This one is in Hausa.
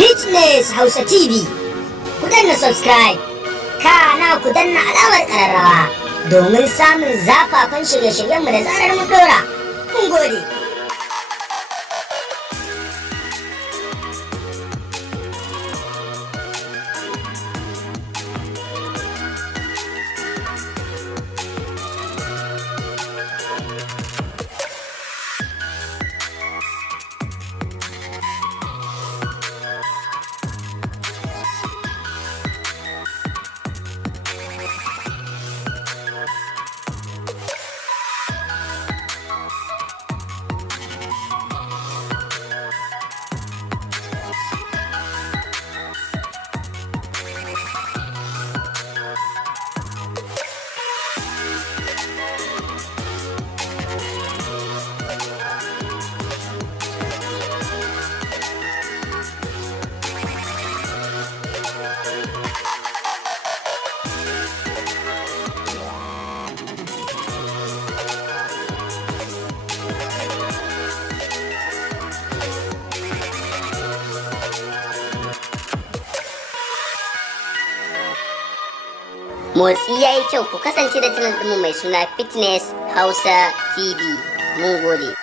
Fitness Hausa Tv. Ku danna subscribe, kana ku danna alamar kararrawa domin samun zafafan shirye-shiryenmu da zarar mun dora. Mun gode. Motsi ya yi kyau, ku kasance da channel ɗinmu mai suna Fitness Hausa TV. Mun gode.